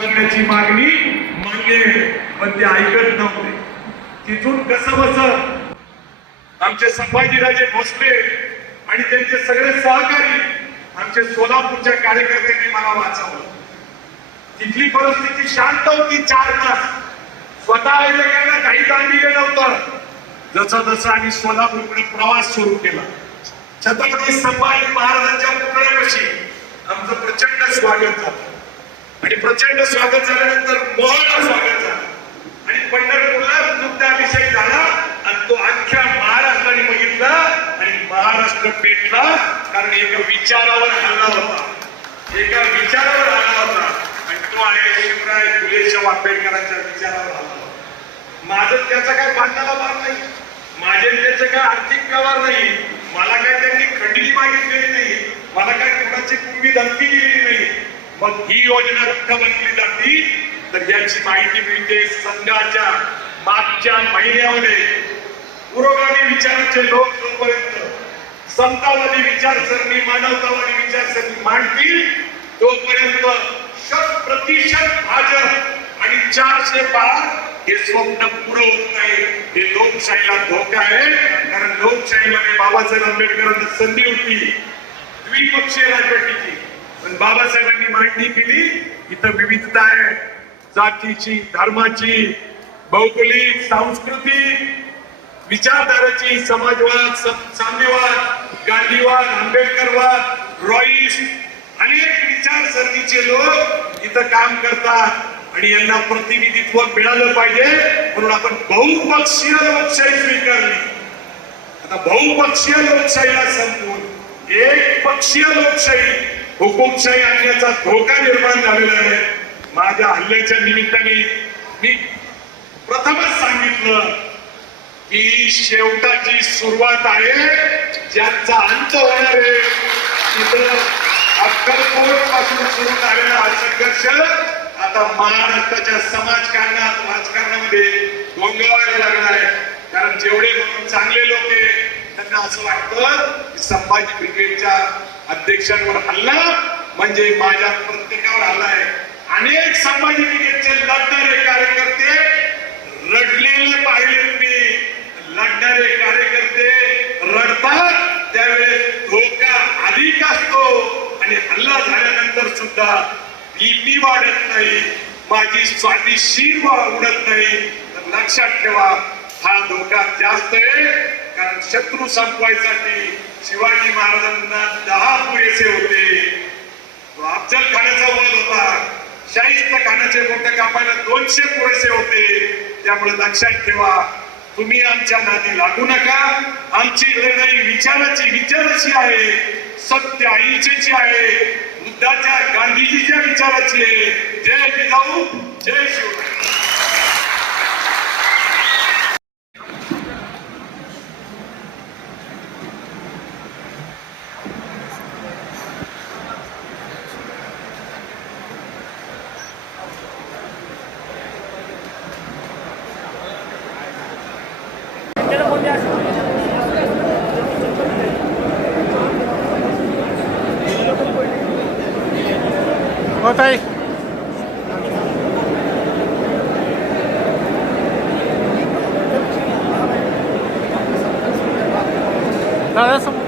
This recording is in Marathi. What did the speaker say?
करण्याची मागणी मान्य आहे पण ते ऐकत नव्हते. तिथून कसं बस? आमचे संभाजीराजे भोसले आणि त्यांचे सगळे सहकारी आमचे सोलापूरच्या कार्यकर्त्यांनी मला वाचवलं. तिथली परिस्थिती शांत होती चार तास. स्वतः एकमेकांना काही गांभीर्य नव्हतं. जसा जसा आम्ही सोलापूरकडे प्रवास सुरू केला. छत्रपती संभाजी महाराजांच्या पुतळ्यापाशी आमचं प्रचंड स्वागत झालं. आणि प्रचंड स्वागत झाल्यानंतर मोहन स्वागत झालं. आणि पंढरपूरला दुग्धाभिषेक झाला आणि तो अख्ख्या महाराष्ट्राने बघितला आणि महाराष्ट्र पेटला. कारण एका विचारावर हल्ला होता. एका विचारावर हल्ला होता. आणि तो आहे शिवराय फुले आंबेडकरांच्या विचारावर हल्ला होता. माझं त्याचा काय भांडणाला भाग नाही. माझे त्याचे काय आर्थिक व्यवहार नाही. मला काय त्यांनी खंडणी मागितलेली नाही. मला काय कुणाची पूर्वी धमकी दिलेली नाही. मग ही योजना कुठं बनली जाती तर याची माहिती मिळते संघाच्या मागच्या महिन्यामध्ये. पुरोगामी विचाराचे लोक जोपर्यंत समतावादी विचारसरणी मानवतावादी विचारसरणी मांडतील तोपर्यंत शत प्रतिशत भाजप आणि चारशे पार हे स्वप्न पुरं होत नाही. हे लोकशाहीला धोका आहे. कारण लोकशाहीमध्ये बाबासाहेब आंबेडकरांना संधी होती. द्विपक्षीय राजवटीची. पण बाबासाहेबांनी मांडणी केली इथं विविधता आहे. जातीची धर्माची भौगोलिक सांस्कृतिक विचारधाराची समाजवाद साम्यवाद गांधीवाद आंबेडकरवाद रॉईस अनेक विचारसरणीचे लोक इथं काम करतात आणि यांना प्रतिनिधित्व मिळालं पाहिजे म्हणून आपण बहुपक्षीय लोकशाही स्वीकारली. आता बहुपक्षीय लोकशाहीला संपवून एक पक्षीय लोकशाही हुकुमशाही आणण्याचा धोका निर्माण झालेला आहे. माझ्या हल्ल्याच्या निमित्ताने मी प्रथमच सांगितलं की शेवटाची सुरुवात आहे ज्यांचा अंत होणार आहे. तिथं अक्कलकोटपासून सुरू झालेला हा संघर्ष आता महाराष्ट्राच्या समाजकारणात राजकारणामध्ये गोंगावायला लागणार आहे. कारण जेवढे म्हणून चांगले लोक आहे त्यांना असं वाटतं की संभाजी ब्रिगेडच्या अध्यक्षांवर हल्ला म्हणजे माझ्या प्रत्येकावर हल्ला आहे. अनेक संभाजी ब्रिगेडचे लढणारे कार्यकर्ते रडलेले पाहिले मी. लढणारे कार्यकर्ते रडतात त्यावेळेस धोका अधिक असतो आणि हल्ला झाल्यानंतर सुद्धा बीपी वाढत नाही. माझी स्वादिशीर उडत नाही. तर लक्षात ठेवा हा धोका जास्त आहे. शत्रू संपवायसाठी शिवाजी महाराजांना दहा पुरेसे होते. अफजल खानाचा वध होता. शाहिस्त खानाचे बोट कापायला दोनशे पुरेसे होते. त्यामुळे लक्षात ठेवा तुम्ही आमच्या नादी लागू नका. आमची लढाई विचाराची विचाराची आहे. सत्य अहिंसेची आहे. बुद्धाच्या गांधीजीच्या विचाराची आहे. जय जिजाऊ जय शिवराय. ngồi tay Đó, đó, xong